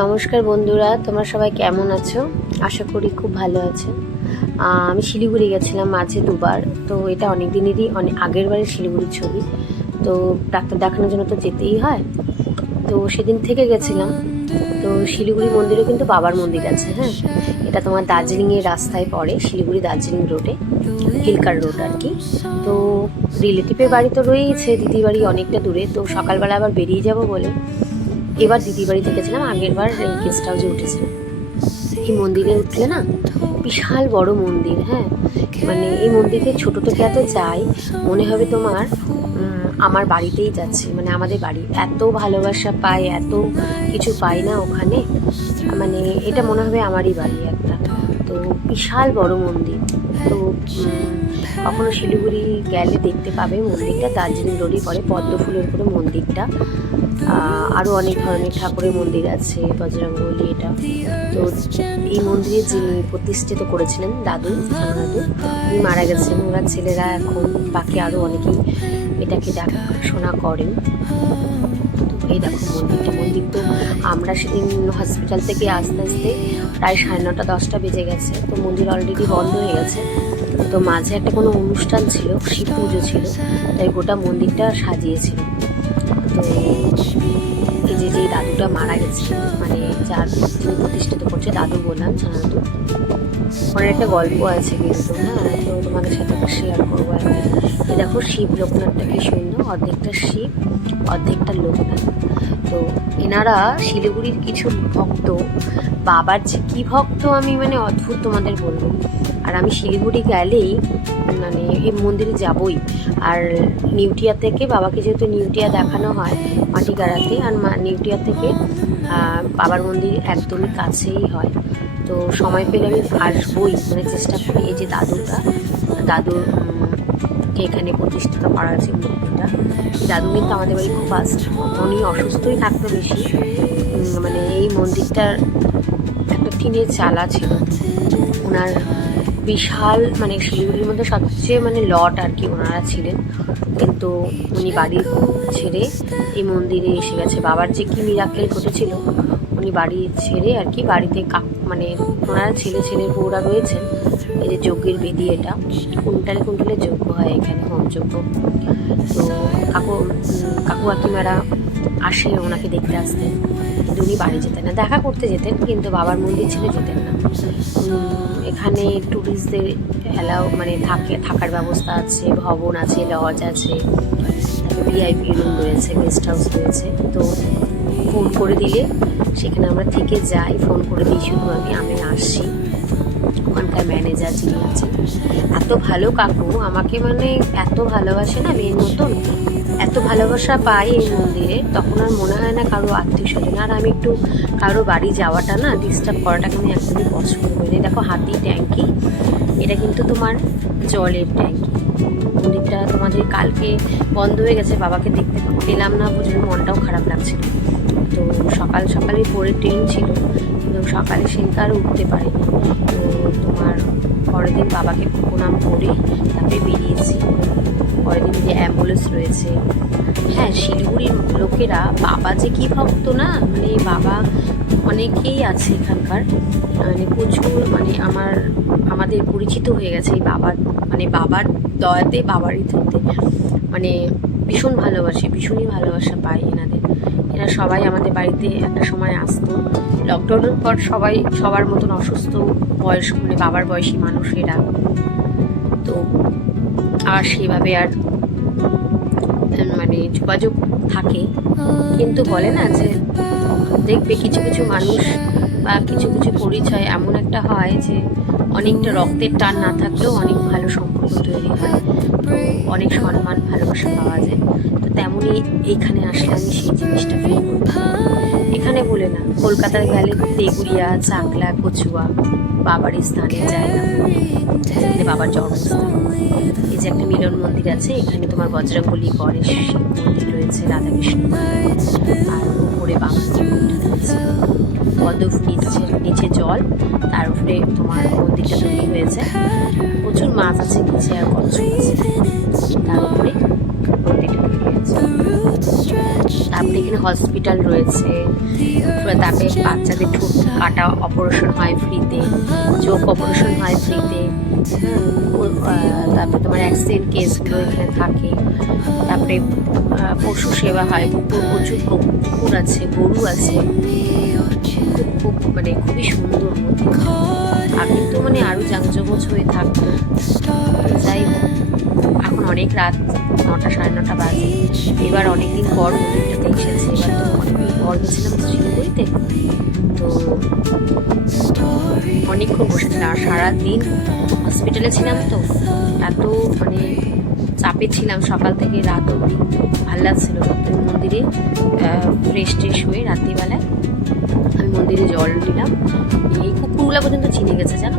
নমস্কার বন্ধুরা, তোমরা সবাই কেমন আছো? আশা করি খুব ভালো আছো। আমি শিলিগুড়ি গেছিলাম মাঝে দুবার। তো এটা অনেক দিনেরই আগের বারের শিলিগুড়ির ছবি। তো ডাক্তার দেখানোর জন্য তো যেতেই হয়, তো সেদিন থেকে গেছিলাম। তো শিলিগুড়ি মন্দিরেও কিন্তু বাবার মন্দির আছে। হ্যাঁ, এটা তোমার দার্জিলিংয়ের রাস্তায় পড়ে, শিলিগুড়ি দার্জিলিং রোডে, হিলকার রোড আর কি। তো রিলেটিভের বাড়ি তো রয়েছে, দিদির বাড়ি অনেকটা দূরে। তো সকালবেলা আবার বেরিয়ে যাব বলে এবার দিদির বাড়ি থেকেছিলাম, আগের বার এই গেস্ট হাউসে উঠেছিলাম। এই মন্দিরে উঠলে না, বিশাল বড় মন্দির। হ্যাঁ, মানে এই মন্দিরে ছোটো থেকে এত যাই মনে হবে তোমার আমার বাড়িতেই যাচ্ছি, মানে আমাদের বাড়ি। এত ভালোবাসা পাই, এত কিছু পাই না ওখানে, মানে এটা মনে হবে আমারই বাড়ি একটা। তো বিশাল বড় মন্দির। তো কখনো শিলিগুড়ি গেলে দেখতে পাবে মন্দিরটা, দার্জিলিং রোডে পড়ে, পদ্ম ফুলের উপরে মন্দিরটা। আরও অনেক ধরনের ঠাকুরের মন্দির আছে, বজরংবলী এটা। তো এই মন্দিরে যিনি প্রতিষ্ঠিত করেছিলেন দাদু, দাদু উনি মারা গেছেন। ওনার ছেলেরা এখন বাকি আরও অনেকেই এটাকে দেখাশোনা করেন। তো এই দেখো মন্দির তো আমরা সেদিন হসপিটাল থেকে আস্তে আস্তে প্রায় 9:30-10টা বেজে গেছে। তো মন্দির অলরেডি বন্ধ হয়ে গেছে। তো মাঝে একটা কোনো অনুষ্ঠান ছিল, শিব পুজো ছিল, তাই গোটা মন্দিরটা সাজিয়েছিল। তো এই যে দাদুটা মারা গেছে, মানে যার যিনি প্রতিষ্ঠিত করছে, দাদু বললাম, দাদু, ওনার একটা গল্প আছে কিন্তু। হ্যাঁ, তো তোমাদের সাথে একটা শেয়ার করবো। এই দেখো শিব লোকনাথটা কি সুন্দর, অর্ধেকটা শিব অর্ধেকটা লোকনাথ। তো এনারা শিলিগুড়ির কিছু ভক্ত, বাবার যে কী ভক্ত আমি মানে অদ্ভুত তোমাদের বলবো। আর আমি শিলিগুড়ি গেলেই মানে এই মন্দিরে যাবই। আর নিউটিয়া থেকে বাবাকে যেহেতু নিউটিয়া দেখানো হয় মাটিগাড়াতে, আর নিউটিয়া থেকে বাবার মন্দির একদমই কাছেই হয়। তো সময় পেলে আমি আসবই, মানে চেষ্টা করি। এই যে দাদুকে এখানে প্রতিষ্ঠিত করা আছে মূর্তিটা। দাদু কিন্তু আমাদের বাড়ি খুব আসতো, উনি অসুস্থই থাকতো বেশি। মানে এই মন্দিরটার একটা টিনের চালা ছিল ওনার, বিশাল, মানে শিলিগুড়ির মধ্যে সবচেয়ে মানে লট আর কি ওনারা ছিলেন। কিন্তু উনি বাড়ি ছেড়ে এই মন্দিরে এসে গেছে। বাবার যে কী মিরাকেল ঘটেছিল, উনি বাড়ি ছেড়ে আর কি বাড়িতে মানে ওনারা ছেলের বউরা রয়েছেন। এই যে যজ্ঞের বেদি, এটা কুইন্টালে যজ্ঞ হয় এখানে, হোমযজ্ঞ। তো কাকু কাকিমারা আসে ওনাকে দেখতে আসতেন, কিন্তু উনি বাড়ি যেতেন না, দেখা করতে যেতেন, কিন্তু বাবার মন্দির ছেড়ে যেতেন না। এখানে ট্যুরিস্টদের মানে থাকার ব্যবস্থা আছে, ভবন আছে, লজ আছে, ভিআইপি রুম রয়েছে, গেস্ট হাউস রয়েছে। তো ফোন করে দিলে সেখানে আমরা থেকে যাই, ফোন করে দিই শুধু আমি আসছি। ওখানকার ম্যানেজার যিনি আছেন, এত ভালো কাকু, আমাকে মানে এত ভালোবাসে না, মেয়ের মতন। এত ভালোবাসা পাই এই মন্দিরে, তখন আর মনে হয় না কারো আত্মীয় স্বজন। আর আমি একটু কারো বাড়ি যাওয়াটা না, ডিস্টার্ব করাটাকে আমি একদমই পছন্দ করি না। দেখো হাতি ট্যাঙ্কি, এটা কিন্তু তোমার জলের ট্যাঙ্কি। মন্দিরটা তোমাদের কালকে বন্ধ হয়ে গেছে, বাবাকে দেখতে পেলাম না বুঝলে মনটাও খারাপ লাগছিল। তো সকালে পরের ট্রেন ছিল, কিন্তু সকালে সেদিনকে আর উঠতে পারিনি। তো তোমার পরের দিন বাবাকে প্রণাম করে তারপরে বেরিয়েছি। পরের দিন যে অ্যাম্বুলেন্স রয়েছে। হ্যাঁ, শিলিগুড়ির লোকেরা বাবা যে কী ভক্ত না, মানে বাবা অনেকেই আছে এখানকার, মানে প্রচুর, মানে আমাদের পরিচিত হয়ে গেছে এই বাবার, মানে বাবার দয়াতে, বাবারই ধরতে, মানে ভীষণই ভালোবাসা পাই এনাদের। এরা সবাই আমাদের বাড়িতে একটা সময় আসতো। লকডাউনের পর সবার মতন অসুস্থ বয়স, মানে বাবার বয়সী মানুষেরা, তো আর সেভাবে আর মানে যোগাযোগ থাকে। কিন্তু বলে না যে দেখবে কিছু কিছু মানুষ বা কিছু কিছু পরিচয় এমন একটা হয় যে অনেকটা রক্তের টান না থাকলেও অনেক ভালো সম্পর্ক তৈরি হয়, তো অনেক সম্মান ভালোবাসা পাওয়া যায়। তো তেমনই এইখানে আসলে আমি সেই জিনিসটা ফিল করতাম। এখানে বলে না, কলকাতায় গেলে তেগুড়িয়া, চাকলা, কচুয়া বাবার স্থানে জায়গা, যেখানে বাবার জন্মস্থান। এই যে একটা মিলন মন্দির আছে, এখানে তোমার বজরংবলী, গণেশ, শিব মন্দির রয়েছে, রাধাকৃষ্ণ, আর উপরে বাবার মন্দিরটা রয়েছে। পদ্ম নিচে জল, তার উপরে তোমার মন্দিরটা তৈরি হয়েছে। প্রচুর মাছ আছে নিচে, আর কচ্ছপ আছে, তার উপরে মন্দিরটা তৈরি হয়েছে। তারপরে এখানে হসপিটাল রয়েছে, তারপরে বাচ্চাদের ঠোঁট কাটা অপারেশন হয় ফ্রিতে, চোখ অপারেশন হয় ফ্রিতে। তারপরে তোমার অ্যাক্সিডেন্ট কেসগুলো এখানে থাকে। তারপরে পশু সেবা হয়, প্রচুর কুকুর আছে, গরু আছে, খুব মানে খুবই সুন্দর মন্দির। আগে তো মানে আরও জাঁকজমক হয়ে থাকতো। যাই হোক, এখন অনেক রাত, 9টা 9:30 বাজে। এবার অনেকদিন পর মন্দিরটাতে এসেছে। এবার তো অনেকদিন পর গেছিলাম শিলিগুড়িতে, তো অনেকক্ষণ বসেছিলাম। আর সারাদিন হসপিটালে ছিলাম, তো এত মানে চাপে ছিলাম সকাল থেকে রাত অবধি, ভালো লাগছিল। মন্দিরে ফ্রেশ ট্রেশ হয়ে রাত্রিবেলায় আমি মন্দিরে জল দিলাম। এই কুকুরগুলা পর্যন্ত চিনে গেছে, জানো।